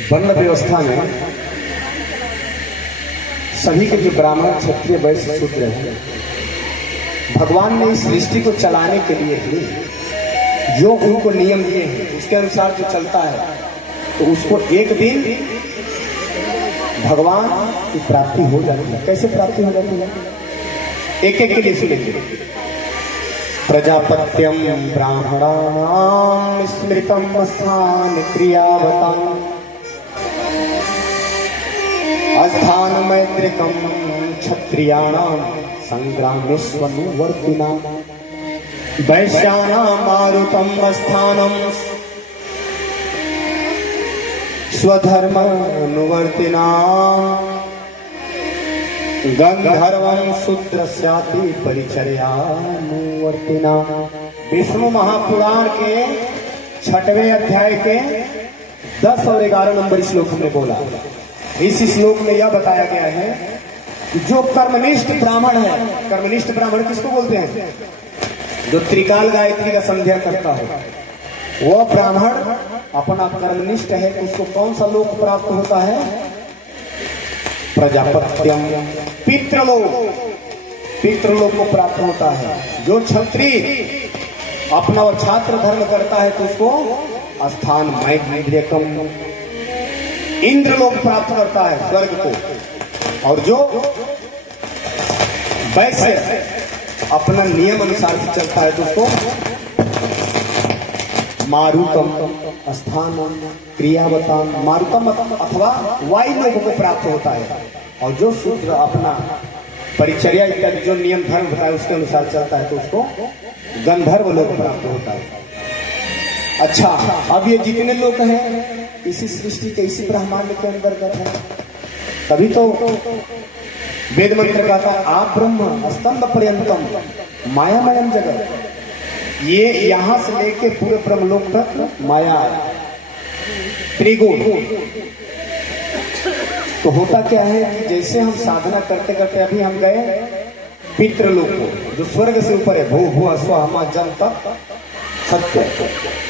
वर्ण व्यवस्था में सभी के जो ब्राह्मण क्षत्रिय वैश्य शूद्र हैं, भगवान ने इस सृष्टि को चलाने के लिए ही जो उनको नियम दिए हैं उसके अनुसार जो चलता है तो उसको एक दिन भगवान की प्राप्ति हो जाती है। कैसे प्राप्ति हो जाती है? एक एक के लिए सुनेंगे। प्रजापत्यम ब्राह्मणानां स्मृतम स्थान क्रियावताम् अस्थान मैत्रिकम क्षत्रियाणां संग्रामेष्वनुवर्तिनां वैश्यानां मारुतम स्थानम स्वधर्मानुवर्तिनां गंधर्वं शूद्रस्यापि परिचर्यानुवर्तिनां। विष्णु महापुराण के 6वें अध्याय के 10 और 11 नंबर श्लोक में बोला। इस श्लोक में यह बताया गया है कि जो कर्मनिष्ठ ब्राह्मण है, कर्मनिष्ठ ब्राह्मण किसको बोलते हैं? जो त्रिकाल गायत्री का संध्या करता है वो ब्राह्मण अपना कर्मनिष्ठ है तो उसको कौन सा लोक प्राप्त होता है? प्रजापत्यम, पितृलोक को प्राप्त होता है। जो क्षत्रिय अपना छात्र धर्म करता है तो उसको स्थान मैत्रिकम, इंद्रलोक प्राप्त करता है, स्वर्ग को। और जो वैश्य अपना नियम अनुसार से चलता है तो उसको मारुतम स्थान क्रियावताम, मारुतम अथवा वायुलोक को प्राप्त होता है। और जो शूद्र अपना परिचर्या इत्यादि जो नियम धर्म बताए उसके अनुसार चलता है तो उसको गंधर्व लोक प्राप्त होता है। अच्छा, अब ये जितने लोग हैं इसी सृष्टि के इसी ब्रह्मांड के अंतर्गत है। तभी तो वेद मंत्र कहता है आप ब्रह्म स्तंभ पर्यंतम मायामयम जगत। ये यहां से लेके पूरे ब्रह्मलोक तक माया त्रिगुण। तो होता क्या है कि जैसे हम साधना करते करते अभी हम गए पितृलोक को जो स्वर्ग से ऊपर है, भू भू स्व जल तक सत्य,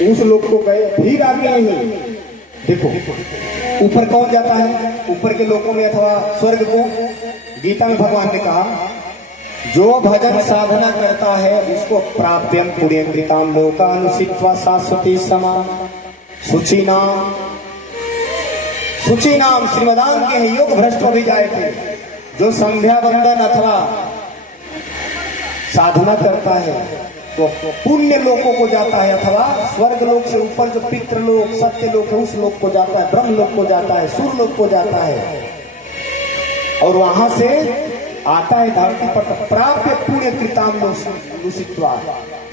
उस लोक को गए। फिर आगे नहीं देखो ऊपर कौन जाता है? ऊपर के लोकों में अथवा स्वर्ग को गीता में भगवान ने कहा जो भजन साधना करता है उसको प्राप्यम पुण्यकृताम लोकानुसित्वा शाश्वती समान शुचिनाम। शुचिनाम श्रीमदान के हैं, योग भ्रष्ट भी जाए थे। जो संध्या वंदन अथवा साधना करता है तो पुण्य लोकों को जाता है, अथवा स्वर्ग लोक से ऊपर जो पितृलोक सत्य लोक है उस लोक को जाता है, ब्रह्म लोक को जाता है, सूर्य लोक को जाता है। और वहां से आता है धरती पर प्राप्य पुण्य कृताम लुषित्वा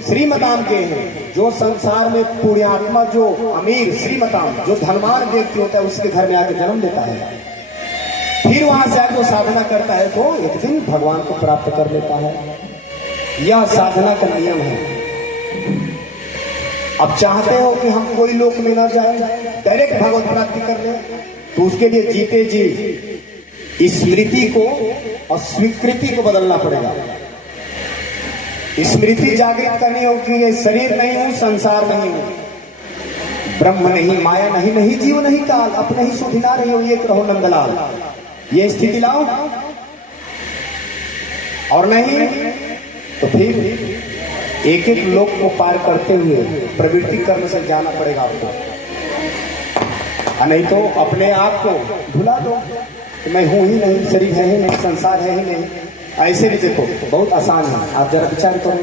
श्रीमताम के हैं। जो संसार में पुण्यात्मा जो अमीर श्रीमताम जो धनवान व्यक्ति होता है उसके घर में आके जन्म लेता है। फिर वहां से आके साधना करता है तो एक दिन भगवान को प्राप्त कर लेता है। यह साधना का नियम है। अब चाहते हो कि हम कोई लोक में ना जाए, डायरेक्ट भगवत प्राप्ति कर ले, तो उसके लिए जीते जी स्मृति को और स्वीकृति को बदलना पड़ेगा। स्मृति जागृत करनी होगी, ये शरीर नहीं हूं, संसार नहीं हूं, ब्रह्म नहीं, माया नहीं, नहीं जीव नहीं काल, अपने ही सुधिना रही हो, ये रहो नंदलाल, ये स्थिति लाओ। और नहीं तो फिर एक एक लोक को पार करते हुए प्रवृत्ति कर्म से जाना पड़ेगा आपको। नहीं तो अपने आप को भुला दो कि मैं हूं ही नहीं, शरीर है ही नहीं, संसार है ही नहीं। ऐसे भी देखो बहुत आसान है। आप जरा विचार करो,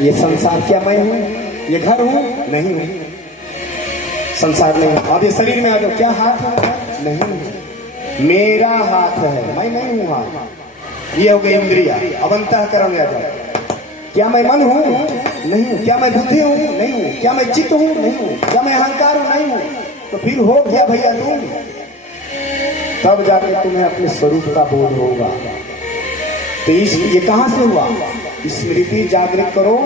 ये संसार क्या मैं हूं? ये घर हूं? नहीं हूं, संसार नहीं। अब ये शरीर में आ जाओ, क्या हाथ है? नहीं, मेरा हाथ है, मैं नहीं हूं हाथ। ये हो गई इंद्रिया। अब अंतःकरण में आ जाओ, क्या मैं मन हूं? नहीं हूं। क्या मैं बुद्धि हूं? नहीं हूं। क्या मैं चित्त हूं? नहीं हूं। क्या मैं अहंकार हूं? नहीं हूं। तो फिर हो क्या भैया तुम? तब जाके तुम्हें अपने स्वरूप का बोध होगा। तो ये कहां से हुआ? स्मृति जागृत करो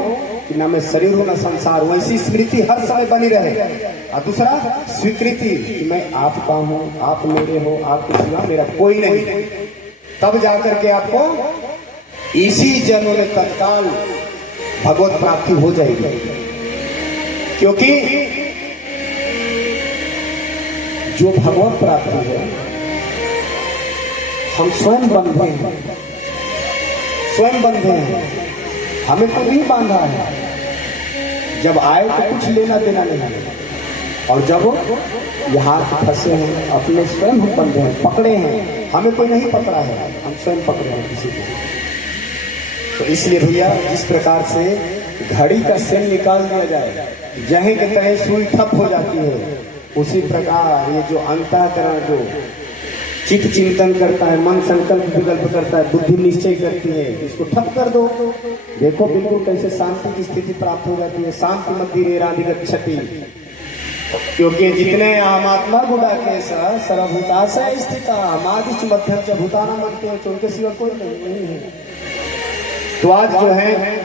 कि ना मैं शरीर हूं ना संसार हूं, ऐसी स्मृति हर समय बनी रहे। और दूसरा स्वीकृति कि मैं आपका हूं, आप मेरे हो, आपके सिवा मेरा कोई नहीं। तब जाकर के आपको इसी जन्म में तत्काल भगवत प्राप्ति हो जाएगी। क्योंकि जो भगवत प्राप्ति है हम स्वयं बंधे हैं, स्वयं बंधे हैं, हमें तो नहीं बांधा है। जब आए तो कुछ लेना देना नहीं है, और जब यहाँ फंसे हैं अपने स्वयं हम बंधे हैं, पकड़े हैं, हमें कोई नहीं पकड़ा है, हम स्वयं पकड़े हैं किसी को। तो इसलिए भैया जिस प्रकार से घड़ी का सेल निकाल दिया जाए, जहीं के तहे सुई ठप हो जाती है, उसी प्रकार ये जो अंतःकरण जो चित्त चिंतन करता है, मन संकल्प विकल्प करता है, बुद्धि निश्चय करती है, इसको ठप कर दो, देखो बिल्कुल कैसे शांति की स्थिति प्राप्त हो जाती है। शांति मध्य राधिगच्छति, क्योंकि जितने आत्मा गुडाकेश सर्वभूताशय स्थिता मादिच मध्यम च भूताना मनते हैं, उनके सिवा कोई नहीं है। तो आज जो है